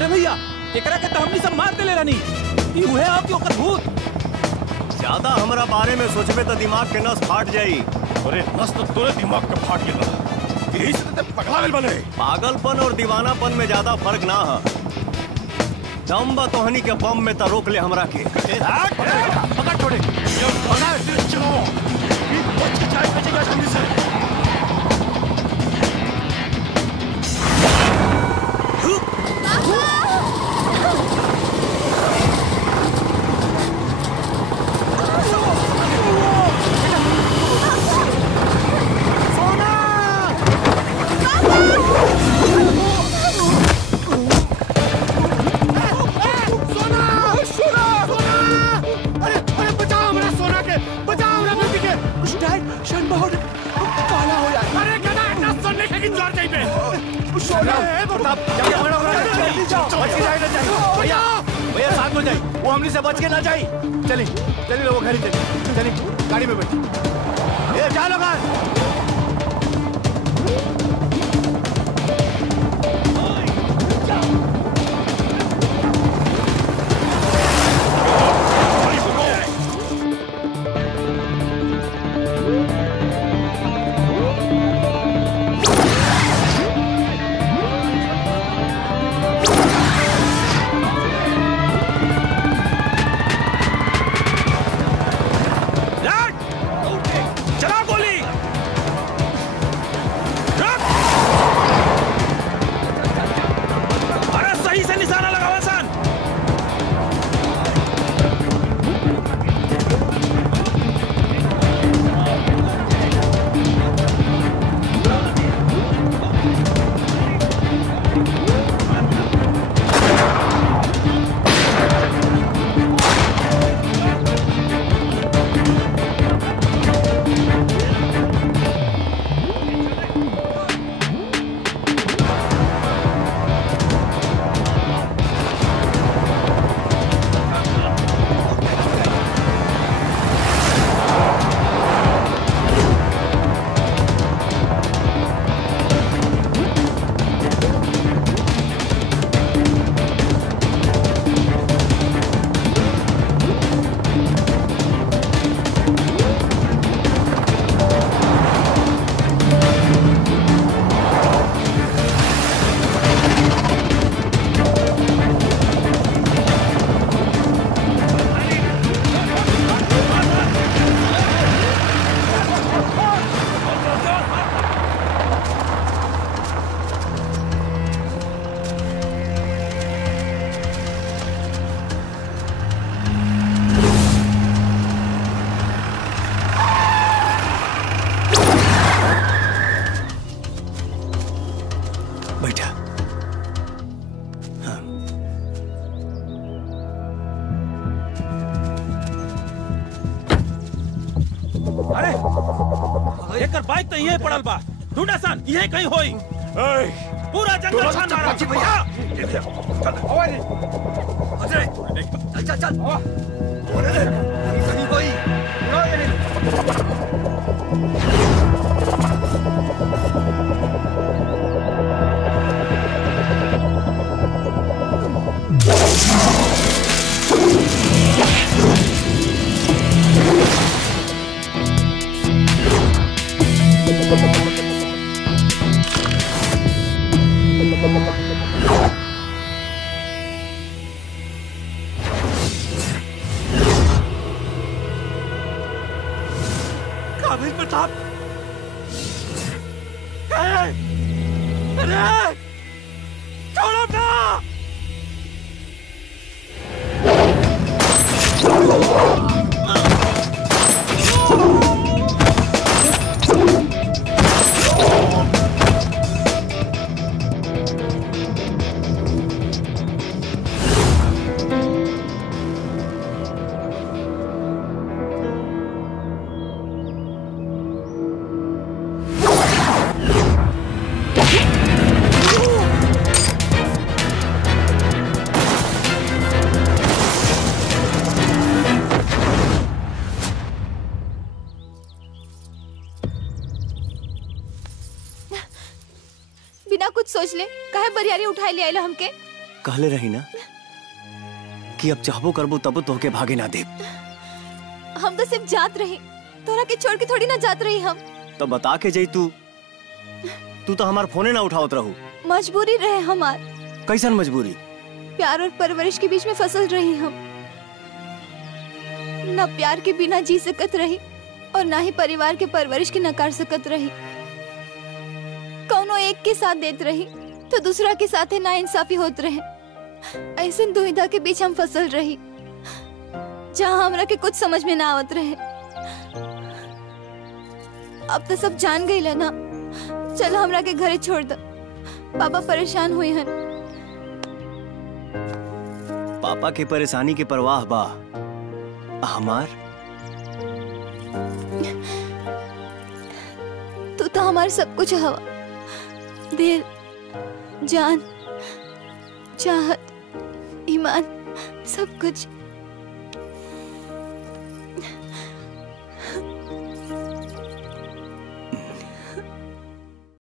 अरे भैया एकरा के तो हमनी सब मार देले रहनी। ई उहे आप की ओकर भूत। ज्यादा हमरा बारे में सोचबे तो दिमाग के नस फाट जाई। अरे नस तो तोरे दिमाग के फाट गेल। यही से तो पगला गेल बने। पागलपन और दीवानापन में ज्यादा फर्क ना है। दम बा तोहनी के बम में तो रोक ले हमरा के। पकड़ छोड़े। ये बना चलो। ये बच के जाए बचेगा जल्दी से। भैया साथ में जाइए, वो हमने से बच के ना जाए। चलिए चलिए वो घर ही चलिए। चलिए गाड़ी में बैठिए। ये चलो गाड़ी। बाइक तो यही पड़ल बा। ढूंढा सन यही कहीं होई। पूरा जंगल छान मारा। भैया चल चल चल। कहीं कोई काबिल प्रताप अरे छोड़ो ना। बिना कुछ सोच ले काहे बरियारी उठाई ले आइलो हमके। कहले रही ना कि अब चाहबो करबो तब तो के भागे ना दे। हम तो सिर्फ जात रही, तोरा के छोड़ के थोड़ी ना जात रही हम। तो बता के जाई तू तो हमार फोने ना उठावत रहू। मजबूरी रहे हमार। कैसन मजबूरी? प्यार और परवरिश के बीच में फसल रही हम। ना प्यार के बिना जी सकत रही और ना ही परिवार के परवरिश के नकार सकत रही। कौनो एक के साथ देत रही तो दूसरा के साथ ना इंसाफी होत रहे। ऐसे दुविधा के बीच हम फसल रही जहाँ हमरा के कुछ समझ में ना आवत रहे। अब तो सब जान गई ना। चलो हमरा के घरे छोड़ दो, पापा परेशान हुए हैं। पापा के परेशानी के परवाह बा हमार। तू तो हमारे सब कुछ हवा, दिल, जान, चाहत, ईमान, सब कुछ।